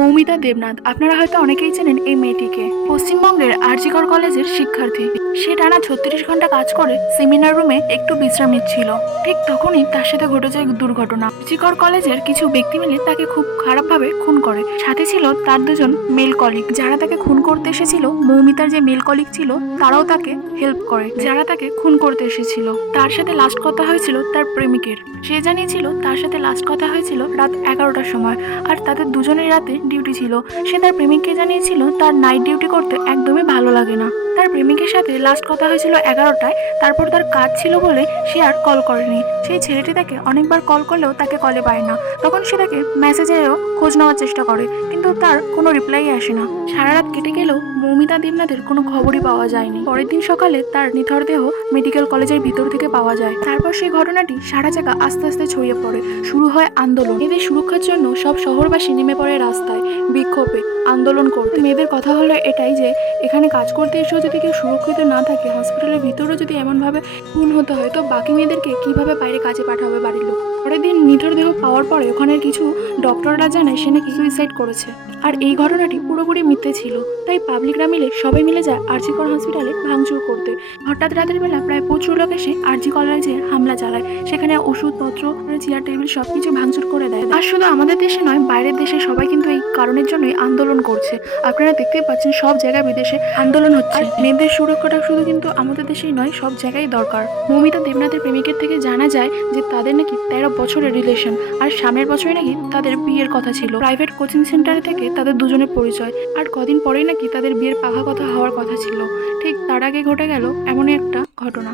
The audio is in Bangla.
মৌমিতা দেবনাথ। আপনারা হয়তো অনেকেই চেনেন এই মেয়েটিকে। পশ্চিমবঙ্গের আরজিকর কলেজের শিক্ষার্থী। সে টানা 36 ঘন্টা কাজ করে সেমিনার রুমে একটু বিশ্রাম নিচ্ছিল। ঠিক তখনই তার সাথে ঘটে যায় দুর্ঘটনা। আরজিকর কলেজের কিছু ব্যক্তি মিলে তাকে খুব খারাপভাবে খুন করে। সাথে ছিল তার দুজন মেল কলিগ, যারা তাকে খুন করতে এসেছিল। মৌমিতার যে মেল কলিগ ছিল তারাও তাকে হেল্প করে, যারা তাকে খুন করতে এসেছিল। তার সাথে লাস্ট কথা হয়েছিল তার প্রেমিকের। সে জানিয়েছিল তার সাথে লাস্ট কথা হয়েছিল রাত 11টার সময়, আর তাদের দুজনের রাতে ডিউটি ছিল। সে তার প্রেমিককে জানিয়েছিল তার নাইট ডিউটি করতে একদমই ভালো লাগে না। তার প্রেমিকের সাথে লাস্ট কথা হয়েছিল 11টায়। তারপর তার কাজ ছিল বলে সে আর কল করেনি। সেই ছেলেটি তাকে অনেকবার কল করলেও তাকে কলে পায় না। তখন সে তাকে মেসেজেও খোঁজ নেওয়ার চেষ্টা করে, কিন্তু তার কোনো রিপ্লাই আসে না। সারা রাত কেটে গেলেও মৌমিতা দেবনাথের কোনো খবরই পাওয়া যায়নি। পরের দিন সকালে তার নিথর দেহ মেডিকেল কলেজের ভিতর থেকে পাওয়া যায়। তারপর সেই ঘটনাটি সারা জায়গা আস্তে আস্তে ছড়িয়ে পড়ে। শুরু হয় আন্দোলন। এদের সুরক্ষার জন্য সব শহরবাসী নেমে পড়ে রাস্তায় বিক্ষোভে আন্দোলন করতে। মেয়েদের কথা হলো এটাই যে এখানে কাজ করতে এসেও যদি কেউ সুরক্ষিত না থাকে, হসপিটালের ভিতরেও যদি এমনভাবে খুন হতে হয়, তো বাকি মেয়েদেরকে কিভাবে বাইরে কাজে পাঠাবে বাড়ির লোক। পরের দিন নিথর দেহ পাওয়ার পরে ওখানের কিছু ডক্টররা জানায় সে নাকি সুইসাইড করেছে। আর এই ঘটনাটি পুরোপুরি মিথ্যে ছিল। তাই পাবলিকরা মিলে সবাই মিলে যায় আরজিকর হসপিটালে ভাঙচুর করতে। হঠাৎ রাতের বেলা প্রায় প্রচুর লোক এসে আরজি কলেজে হামলা চালায়। সেখানে ওষুধপত্র, চেয়ার টেবিল সবকিছু ভাঙচুর করে দেয়। আর শুধু আমাদের দেশে নয়, বাইরের দেশে সবাই কিন্তু এই কারণের জন্যই আন্দোলন করছে। আপনারা দেখতেই পাচ্ছেন সব জায়গায় বিদেশে আন্দোলন হচ্ছে। মেয়েদের সুরক্ষাটা শুধু কিন্তু আমাদের দেশেই নয়, সব জায়গায় দরকার। মৌমিতা দেবনাথের প্রেমিকের থেকে জানা যায় যে তাদের নাকি 13 বছরের রিলেশন, আর সামনের বছরে নাকি তাদের বিয়ের কথা ছিল। প্রাইভেট কোচিং সেন্টারে থেকে তাদের দুজনের পরিচয়, আর কদিন পরেই নাকি তাদের বিয়ের পাকা কথা হওয়ার কথা ছিল। ঠিক তার আগে ঘটে গেল এমনই একটা ঘটনা।